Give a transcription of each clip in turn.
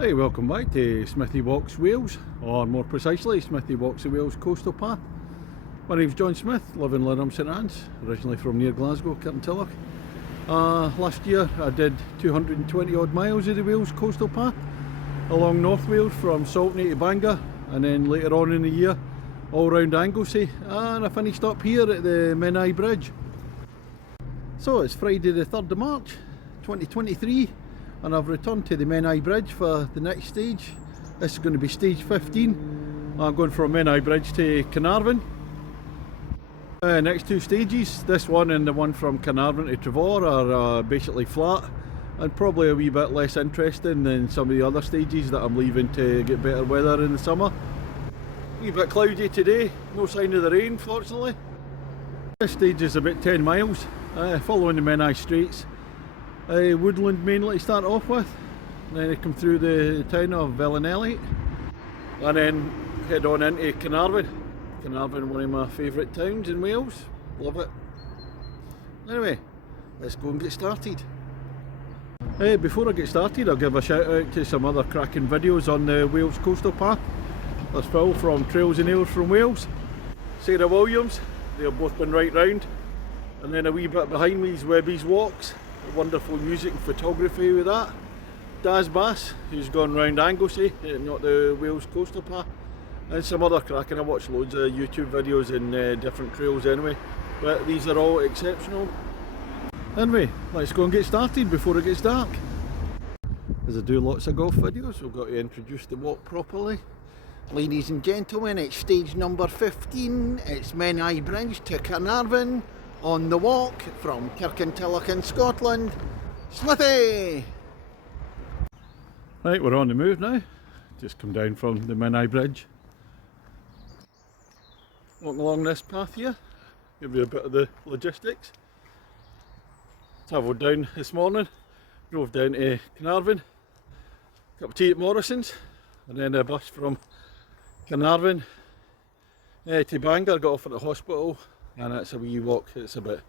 Hey, welcome back to Smithy Walks Wales, or more precisely, Smithy Walks the Wales Coastal Path. My name's John Smith, live in Lynham St Anne's, originally from near Glasgow, Caernarfon. Last year I did 220 odd miles of the Wales Coastal Path along North Wales from Saltney to Bangor, and then later on in the year all round Anglesey, and I finished up here at the Menai Bridge. So it's Friday the 3rd of March 2023. And I've returned to the Menai Bridge for the next stage. This is going to be stage 15. I'm going from Menai Bridge to Caernarfon. Next two stages, this one and the one from Caernarfon to Trefor, are basically flat and probably a wee bit less interesting than some of the other stages that I'm leaving to get better weather in the summer. A wee bit cloudy today, no sign of the rain fortunately. This stage is about 10 miles, following the Menai Straits. Woodland mainly to start off with, and then I come through the town of Vellinelli and then head on into Caernarfon. Caernarfon, one of my favourite towns in Wales, love it. Anyway, let's go and get started. Before I get started, I'll give a shout out to some other cracking videos on the Wales Coastal Path. There's Phil from Trails and Ales from Wales, Sarah Williams, they've both been right round, and then a wee bit behind me is Webby's Walks. Wonderful music and photography with that. Daz Bass, who's gone round Anglesey, not the Wales Coastal Path, and some other cracking. I watch loads of YouTube videos in different trails anyway, but these are all exceptional. Anyway, let's go and get started before it gets dark. As I do lots of golf videos, we've got to introduce the walk properly. Ladies and gentlemen, it's stage number 15. It's Menai Bridge to Caernarfon. On the walk from Caernarfon, Scotland, Smithy! Right, we're on the move now. Just come down from the Menai Bridge. Walking along this path here, give you a bit of the logistics. Travelled down this morning, drove down to Caernarfon, cup of tea at Morrison's, and then a bus from Caernarfon to Bangor, got off at the hospital. And it's a wee walk, it's about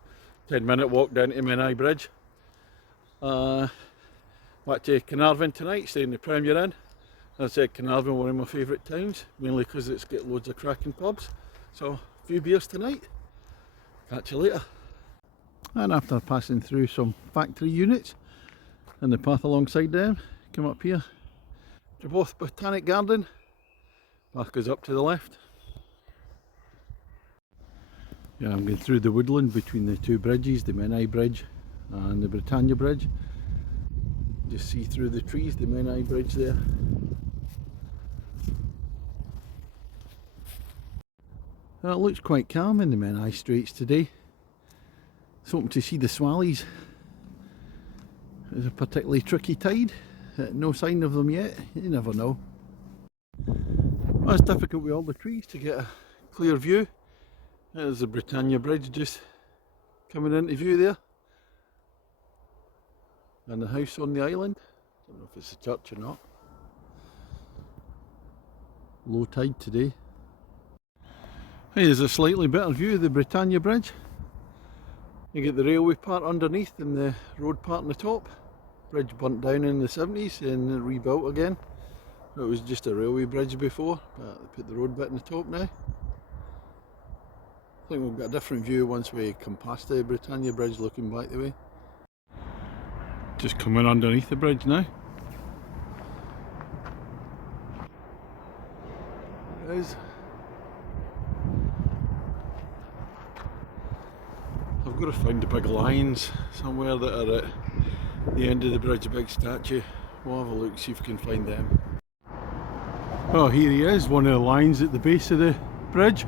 a 10-minute walk down to Menai Bridge. Back to Caernarfon tonight, staying in the Premier Inn. As I said, Caernarfon, one of my favourite towns, mainly because it's got loads of cracking pubs. So, a few beers tonight. Catch you later. And after passing through some factory units and the path alongside them, come up here to both Botanic Garden. Path goes up to the left. Yeah, I'm going through the woodland between the two bridges, the Menai Bridge and the Britannia Bridge. Just see through the trees, the Menai Bridge there. It looks quite calm in the Menai Straits today. It's hoping to see the swallies. It's a particularly tricky tide, no sign of them yet, you never know. Well, it's difficult with all the trees to get a clear view. There's the Britannia Bridge just coming into view there, and the house on the island. Don't know if it's a church or not. Low tide today. Hey, there's a slightly better view of the Britannia Bridge. You get the railway part underneath and the road part on the top. Bridge burnt down in the 70s and rebuilt again. It was just a railway bridge before, but they put the road bit on the top now. I think we've got a different view once we come past the Britannia Bridge looking back the way. Just coming underneath the bridge now. It is. I've got to find the big lions somewhere that are at the end of the bridge, a big statue. We'll have a look, see if we can find them. Oh, here he is, one of the lions at the base of the bridge.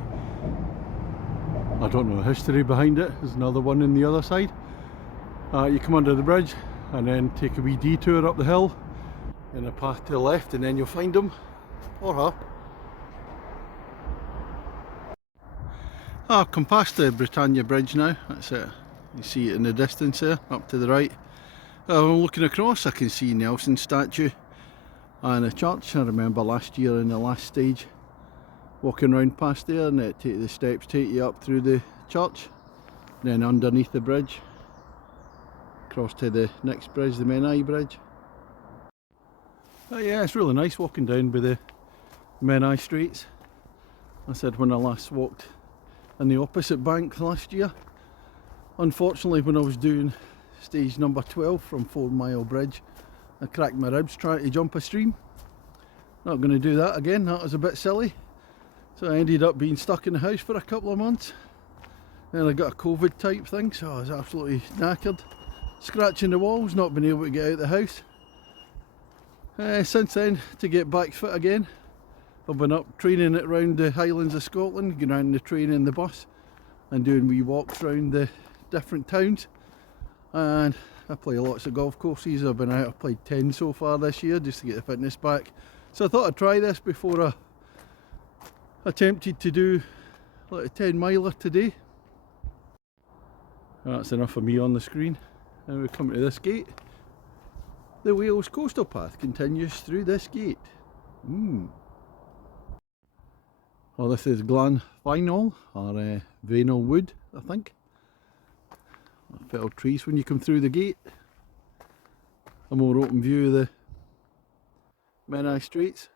I don't know the history behind it. There's another one on the other side. You come under the bridge and then take a wee detour up the hill and a path to the left, and then you'll find him or her. I've come past the Britannia Bridge now. That's it. You see it in the distance there, up to the right. Looking across, I can see Nelson's statue and a church. I remember last year in the last stage walking round past there, and the steps take you up through the church, then underneath the bridge, across to the next bridge, the Menai Bridge. Yeah, it's really nice walking down by the Menai streets. I said when I last walked in the opposite bank last year. Unfortunately, when I was doing stage number 12 from 4 Mile Bridge, I cracked my ribs trying to jump a stream. Not going to do that again, that was a bit silly. So I ended up being stuck in the house for a couple of months. Then I got a COVID type thing, so I was absolutely knackered. Scratching the walls, not being able to get out of the house. Since then, to get back fit again, I've been up training it around the Highlands of Scotland, going around the train and the bus, and doing wee walks around the different towns. And I play lots of golf courses. I've been out, I've played 10 so far this year just to get the fitness back. So I thought I'd try this before I attempted to do like a 10 miler today. That's enough of me on the screen. Now we're coming to this gate. The Wales coastal path continues through this gate. Well, this is Glanfinol, or Vainol Wood, I think. Fell trees when you come through the gate. A more open view of the Menai streets.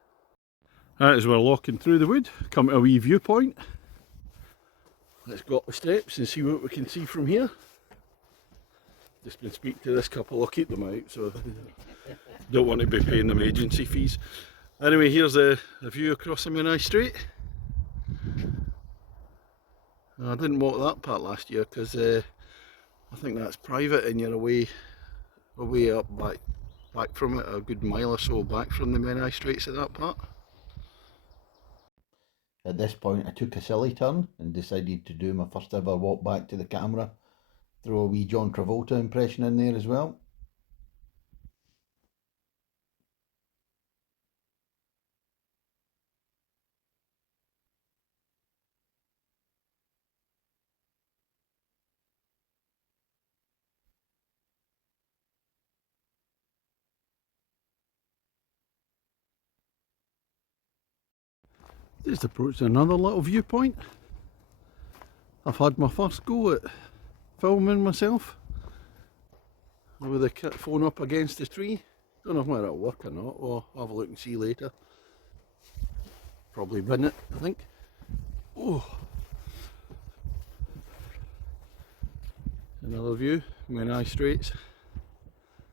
That is we're walking through the wood, come to a wee viewpoint. Let's go up the steps and see what we can see from here. Just been speaking to this couple, I'll keep them out, so don't want to be paying them agency fees. Anyway, here's a view across the Menai Street. I didn't walk that part last year because I think that's private and you're away up back from it, a good mile or so back from the Menai Straits at that part. At this point I took a silly turn and decided to do my first ever walk back to the camera. Throw a wee John Travolta impression in there as well. Just approached another little viewpoint. I've had my first go at filming myself with the phone up against the tree. Don't know whether it'll work or not, or I'll have a look and see later. Probably bin it, I think. Oh, another view, Menai Straits.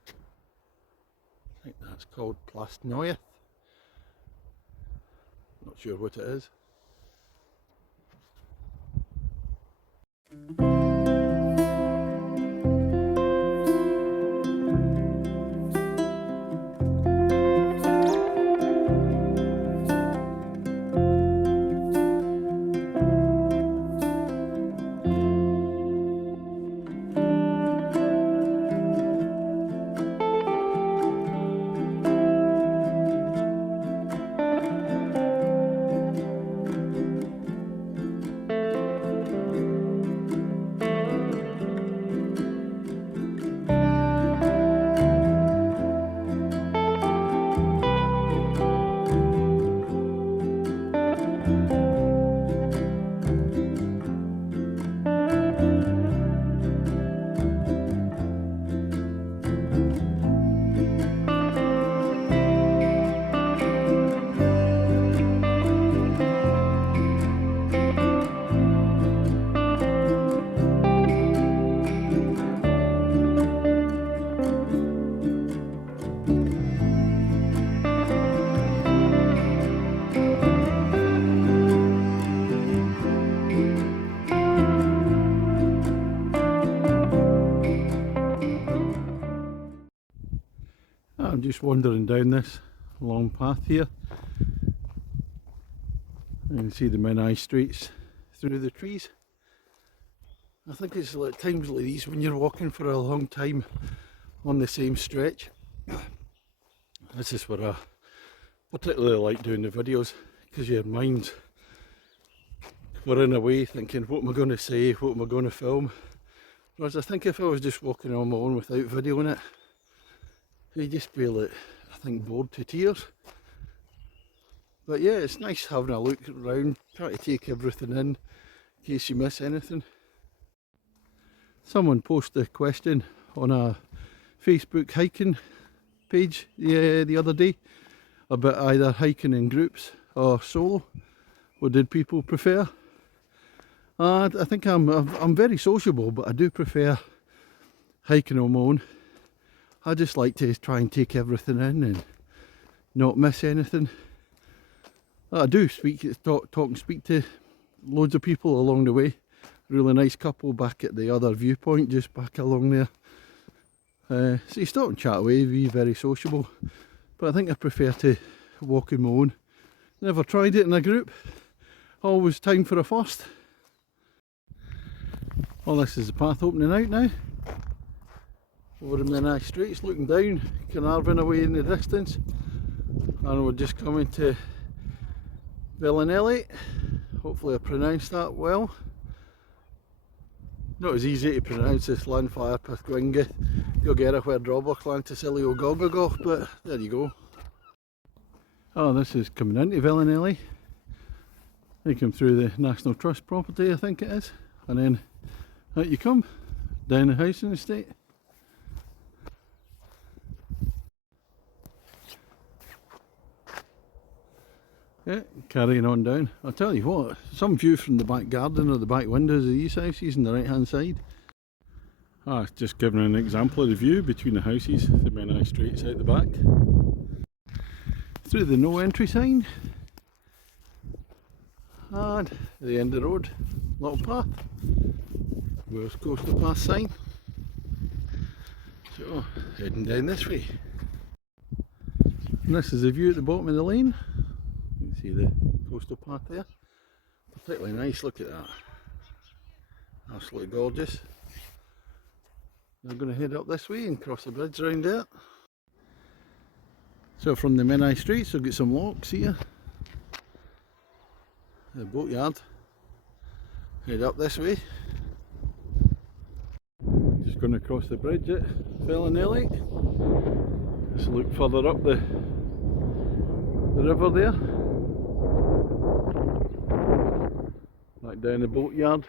I think that's called Plastnoia. Not sure what it is. I'm just wandering down this long path here. You can see the Menai Straits through the trees. I think it's like times like these when you're walking for a long time on the same stretch. This is where I particularly like doing the videos, because your mind's whirring away thinking, what am I going to say, what am I going to film? Whereas I think if I was just walking on my own without videoing it, you'd just be like, I think, bored to tears. But yeah, it's nice having a look around, try to take everything in case you miss anything. Someone posted a question on a Facebook hiking page the other day, a bit either hiking in groups or solo. What did people prefer? I think I'm very sociable, but I do prefer hiking on my own. I just like to try and take everything in and not miss anything. I do talk and speak to loads of people along the way. Really nice couple back at the other viewpoint, just back along there. So you stop and chat away, be very sociable. But I think I prefer to walk on my own. Never tried it in a group. Always time for a first. Well, this is the path opening out now. Over in Menai Streets, looking down, Caernarfon away in the distance. And we're just coming to Menai. Hopefully I pronounced that well. Not as easy to pronounce as Lanfire Pathgwinga, Gogera where Drawbach Lantasilio Gogogoch, but there you go. Oh, this is coming into Menai. They come through the National Trust property, I think it is, and then out you come, down the housing estate. Yeah, carrying on down. I'll tell you what, some view from the back garden or the back windows of these houses on the right hand side. Just giving an example of the view between the houses, the Menai Streets out the back. Through the no entry sign. And at the end of the road, little path. Wales Coastal Path sign. So, heading down this way. And this is the view at the bottom of the lane. You can see the coastal path there. Particularly nice, look at that. Absolutely gorgeous. We're going to head up this way and cross the bridge around there. So from the Menai Streets we'll get some locks here. The boatyard. Head up this way. Just going to cross the bridge at Menai. Just look further up the river there. Back down the boatyard.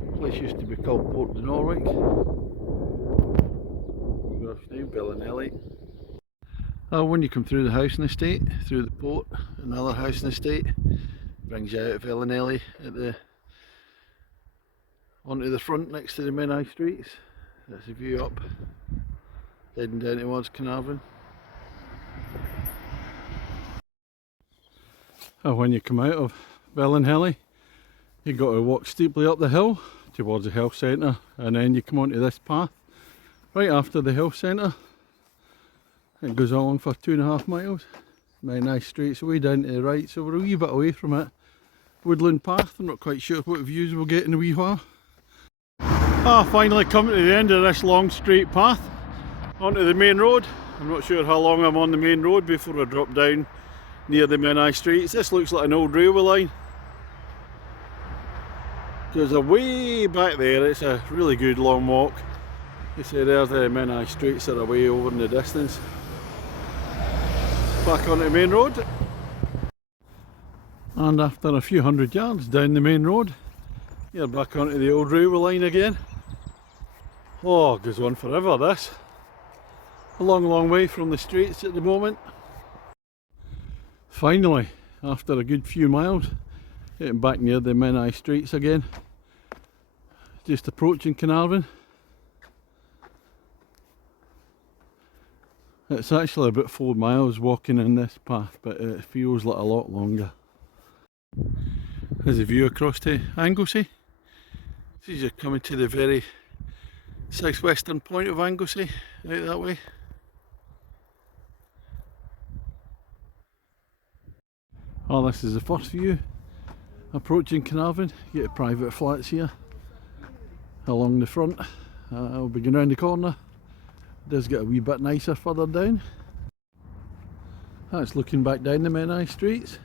The place used to be called Port de Norwich. Now Menai. When you come through the housing estate, through the port, another housing estate, brings you out of Menai at onto the front next to the Menai Streets. That's a view up, heading down towards Caernarfon. When you come out of Menai, you've got to walk steeply up the hill towards the health centre, and then you come onto this path right after the health centre. It goes along for 2.5 miles. Menai Streets way down to the right, so we're a wee bit away from it. Woodland path, I'm not quite sure what views we'll get in a wee while. Finally coming to the end of this long straight path onto the main road. I'm not sure how long I'm on the main road before I drop down near the Menai Streets. This looks like an old railway line. There's a way back there, it's a really good long walk. You see there's the Menai Streets that are way over in the distance. Back onto the main road. And after a few hundred yards down the main road, you're back onto the old railway line again. Oh, it goes on forever this. A long way from the streets at the moment. Finally, after a good few miles, getting back near the Menai Streets again. Just approaching Caernarfon. It's actually about 4 miles walking in this path, but it feels like a lot longer. There's a view across to Anglesey. These are coming to the very southwestern point of Anglesey, out that way. Oh, this is the first view approaching Caernarfon. You get private flats here along the front. I'll be going round the corner. It does get a wee bit nicer further down. That's looking back down the Menai Streets.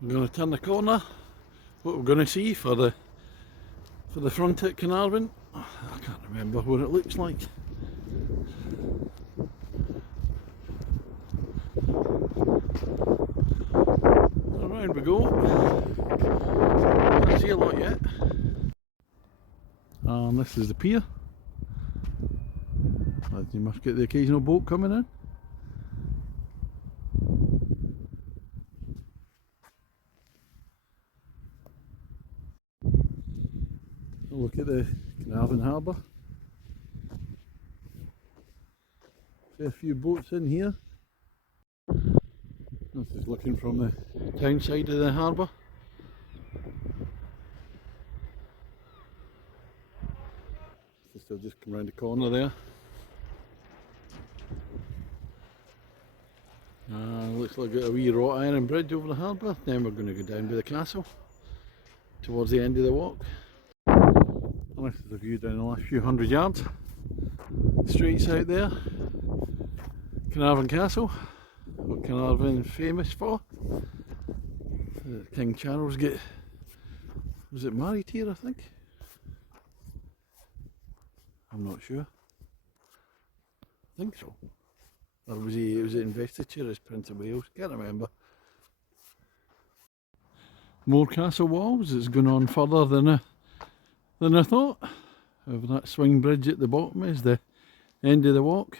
We're going to turn the corner. What we're going to see for the front at Caernarfon, I can't remember what it looks like. Around we go. Can't see a lot yet. This is the pier. As you must get the occasional boat coming in. look at the Caernarfon harbour. See a few boats in here. This is looking from the town side of the harbour. They'll just come round the corner there. Looks like a wee wrought iron bridge over the harbour. Then we're going to go down by the castle towards the end of the walk. And this is the view down the last few hundred yards. Streets out there. Caernarfon Castle, what Caernarfon is famous for. King Charles was it married here, I think? I'm not sure. I think so. Or was it investiture as Prince of Wales? Can't remember. More castle walls. It's gone on further than I thought. Over that swing bridge at the bottom is the end of the walk.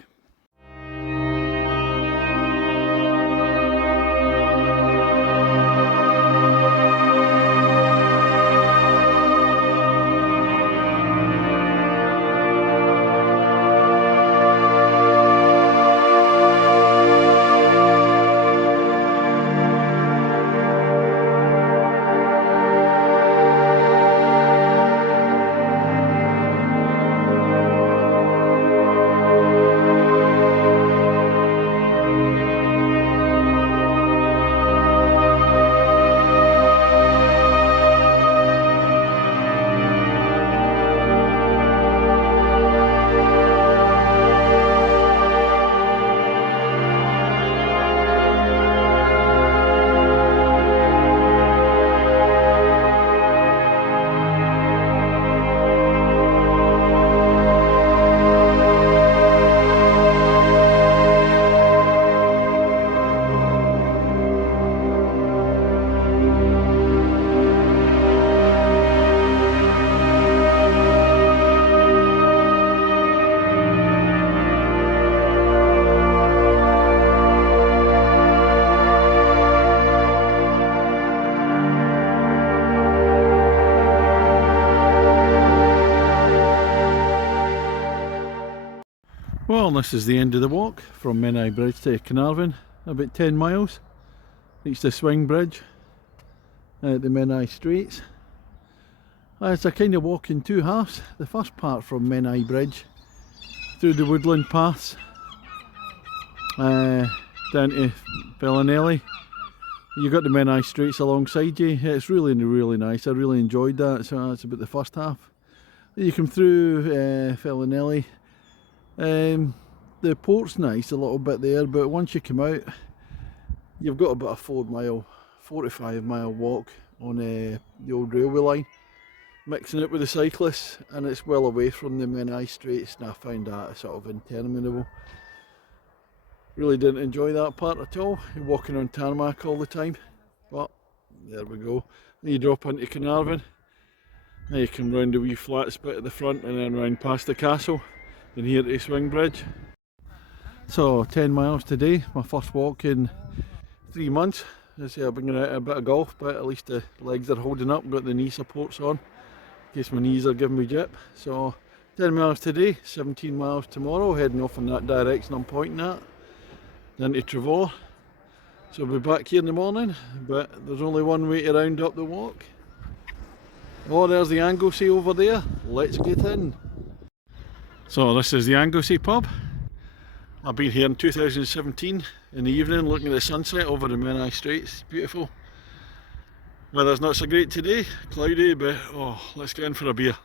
Well, this is the end of the walk from Menai Bridge to Caernarfon, about 10 miles. Reached the swing bridge at the Menai streets. It's a kind of walk in two halves. The first part from Menai Bridge through the woodland paths down to Bellinelli. You've got the Menai streets alongside you. It's really nice. I really enjoyed that. So that's about the first half. You come through Bellinelli. The port's nice a little bit there, but once you come out you've got about a 4 to 5 mile walk on the old railway line, mixing it with the cyclists, and it's well away from the Menai streets, and I found that sort of interminable. Really didn't enjoy that part at all. You're walking on tarmac all the time, but there we go. Then you drop into Caernarfon, then you come round the wee flats bit at the front and then round past the castle and here to Swing Bridge. So 10 miles today, my first walk in 3 months. As I say, I've been going out a bit of golf, but at least the legs are holding up, got the knee supports on in case my knees are giving me jip. So 10 miles today, 17 miles tomorrow, heading off in that direction I'm pointing at, then to Trevor. So I'll be back here in the morning, but there's only one way to round up the walk. Oh, there's the Anglesey over there. Let's get in. So this is the Anglesey pub. I've been here in 2017 in the evening looking at the sunset over the Menai Straits. It's beautiful. Weather's not so great today, cloudy, but oh, let's get in for a beer.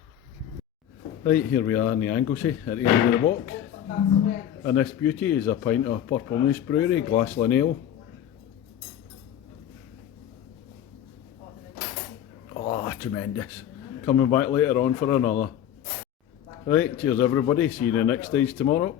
Right, here we are in the Anglesey at the end of the walk. And this beauty is a pint of Purple Moose Brewery, Glassland Ale. Oh, tremendous. Coming back later on for another. Right, cheers everybody, see you in the next stage tomorrow.